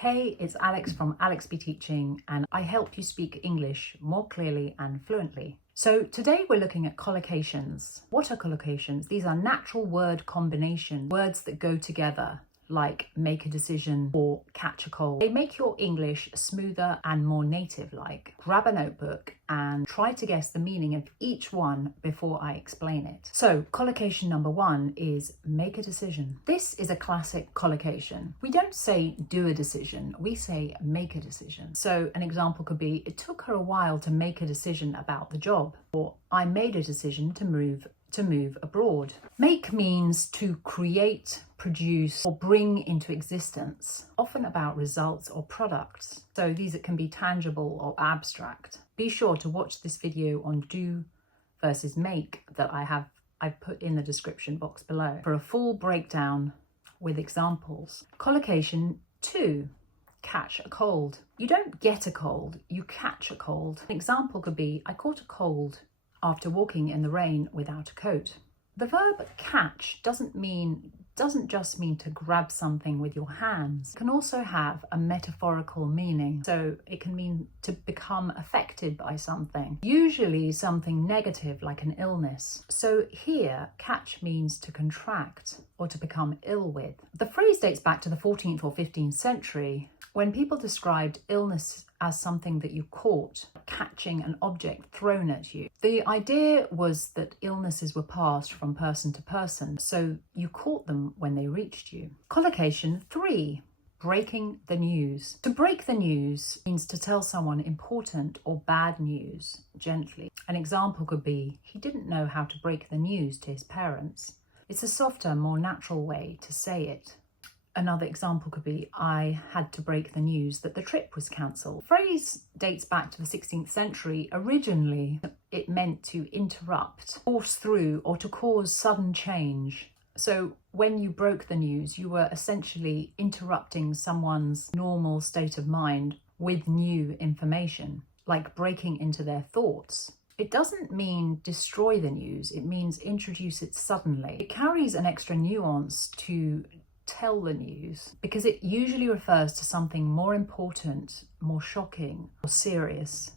Hey, it's Alex from Alex Be Teaching, and I help you speak English more clearly and fluently. So today we're looking at collocations. What are collocations? These are natural word combinations, words that go together, like make a decision or catch a cold. They make your English smoother and more native-like. Grab a notebook and try to guess the meaning of each one before I explain it. So collocation number one is make a decision. This is a classic collocation. We don't say do a decision, we say make a decision. So an example could be, it took her a while to make a decision about the job, or I made a decision to move abroad. Make means to create, produce, or bring into existence, often about results or products. So these can be tangible or abstract. Be sure to watch this video on do versus make that I've put in the description box below for a full breakdown with examples. Collocation 2. Catch a cold. You don't get a cold, you catch a cold. An example could be, I caught a cold after walking in the rain without a coat. The verb catch doesn't just mean to grab something with your hands. It can also have a metaphorical meaning. So it can mean to become affected by something, usually something negative like an illness. So here, catch means to contract or to become ill with. The phrase dates back to the 14th or 15th century, when people described illness as something that you caught, catching an object thrown at you. The idea was that illnesses were passed from person to person, so you caught them when they reached you. Collocation 3. Breaking the news. To break the news means to tell someone important or bad news gently. An example could be, he didn't know how to break the news to his parents. It's a softer, more natural way to say it. Another example could be, I had to break the news that the trip was cancelled. The phrase dates back to the 16th century. Originally, it meant to interrupt, force through, or to cause sudden change. So when you broke the news, you were essentially interrupting someone's normal state of mind with new information, like breaking into their thoughts. It doesn't mean destroy the news, it means introduce it suddenly. It carries an extra nuance to tell the news, because it usually refers to something more important, more shocking, or serious.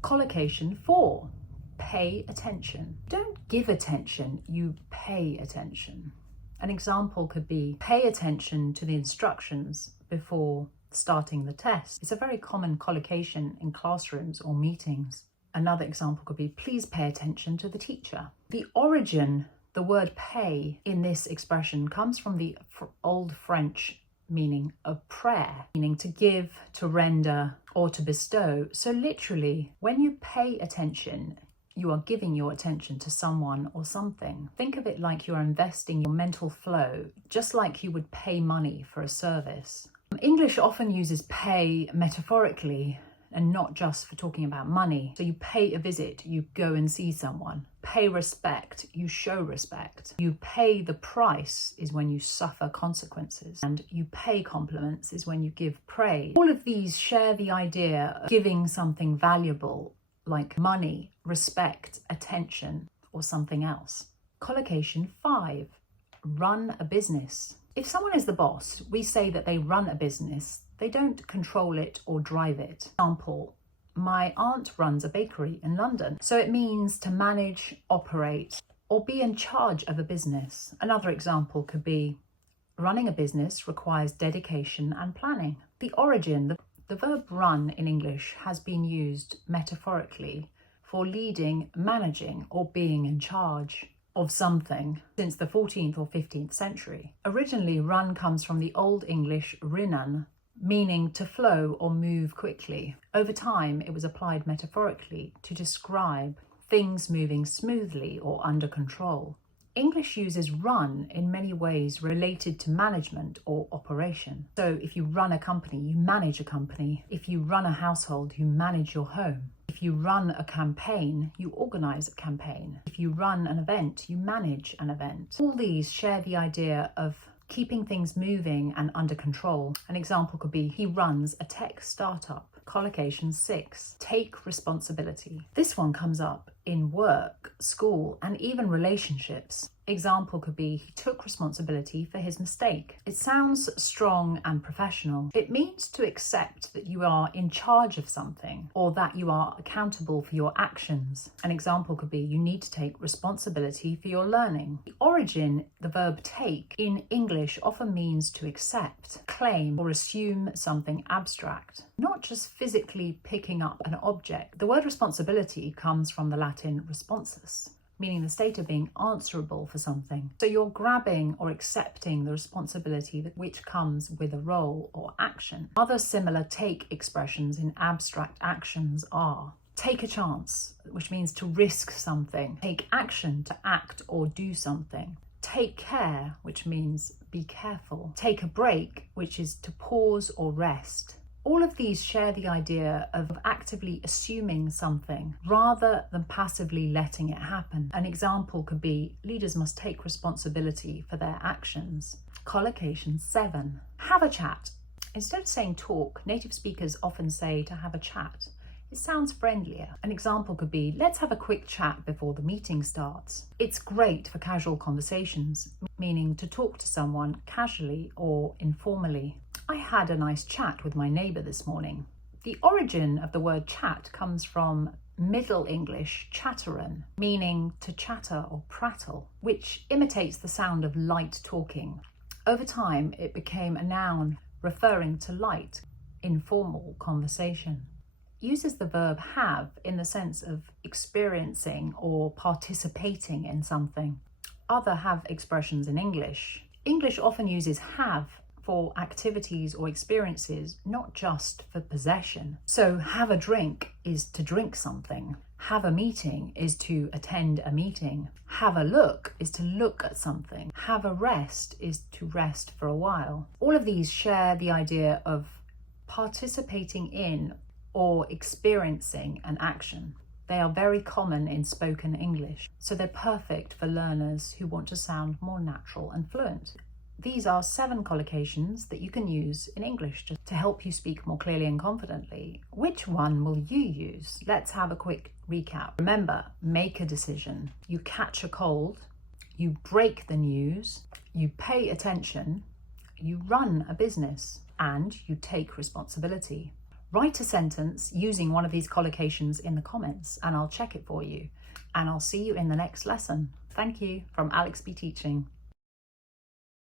Collocation 4. Pay attention. Don't give attention, you pay attention. An example could be, pay attention to the instructions before starting the test. It's a very common collocation in classrooms or meetings. Another example could be, please pay attention to the teacher. The word pay in this expression comes from the Old French meaning of prayer, meaning to give, to render, or to bestow. So literally, when you pay attention, you are giving your attention to someone or something. Think of it like you are investing your mental flow, just like you would pay money for a service. English often uses pay metaphorically, and not just for talking about money. So you pay a visit, you go and see someone. Pay respect, you show respect. You pay the price is when you suffer consequences. And you pay compliments is when you give praise. All of these share the idea of giving something valuable, like money, respect, attention, or something else. Collocation 5. Run a business. If someone is the boss, we say that they run a business. They don't control it or drive it. Example, my aunt runs a bakery in London. So it means to manage, operate, or be in charge of a business. Another example could be, running a business requires dedication and planning. The origin, the verb run in English has been used metaphorically for leading, managing, or being in charge of something since the 14th or 15th century. Originally, run comes from the Old English rinnen, meaning to flow or move quickly. Over time, it was applied metaphorically to describe things moving smoothly or under control. English uses run in many ways related to management or operation. So if you run a company, you manage a company. If you run a household, you manage your home. If you run a campaign, you organize a campaign. If you run an event, you manage an event. All these share the idea of keeping things moving and under control. An example could be, he runs a tech startup. Collocation 6. Take responsibility. This one comes up in work, school, and even relationships. Example could be, he took responsibility for his mistake. It sounds strong and professional. It means to accept that you are in charge of something or that you are accountable for your actions. An example could be, you need to take responsibility for your learning. The origin, the verb take, in English often means to accept, claim, or assume something abstract, not just physically picking up an object. The word responsibility comes from the Latin responsus, meaning the state of being answerable for something. So you're grabbing or accepting the responsibility which comes with a role or action. Other similar take expressions in abstract actions are take a chance, which means to risk something. Take action, to act or do something. Take care, which means be careful. Take a break, which is to pause or rest. All of these share the idea of actively assuming something rather than passively letting it happen. An example could be, leaders must take responsibility for their actions. Collocation 7. Have a chat. Instead of saying talk, native speakers often say to have a chat. It sounds friendlier. An example could be, let's have a quick chat before the meeting starts. It's great for casual conversations, meaning to talk to someone casually or informally. I had a nice chat with my neighbour this morning. The origin of the word chat comes from Middle English chatteran, meaning to chatter or prattle, which imitates the sound of light talking. Over time, it became a noun referring to light, informal conversation. Uses the verb have in the sense of experiencing or participating in something. Other have expressions in English. English often uses have for activities or experiences, not just for possession. So have a drink is to drink something. Have a meeting is to attend a meeting. Have a look is to look at something. Have a rest is to rest for a while. All of these share the idea of participating in or experiencing an action. They are very common in spoken English, so they're perfect for learners who want to sound more natural and fluent. These are 7 collocations that you can use in English to help you speak more clearly and confidently. Which one will you use? Let's have a quick recap. Remember, make a decision. You catch a cold. You break the news. You pay attention. You run a business. And you take responsibility. Write a sentence using one of these collocations in the comments and I'll check it for you. And I'll see you in the next lesson. Thank you from Alex Be Teaching.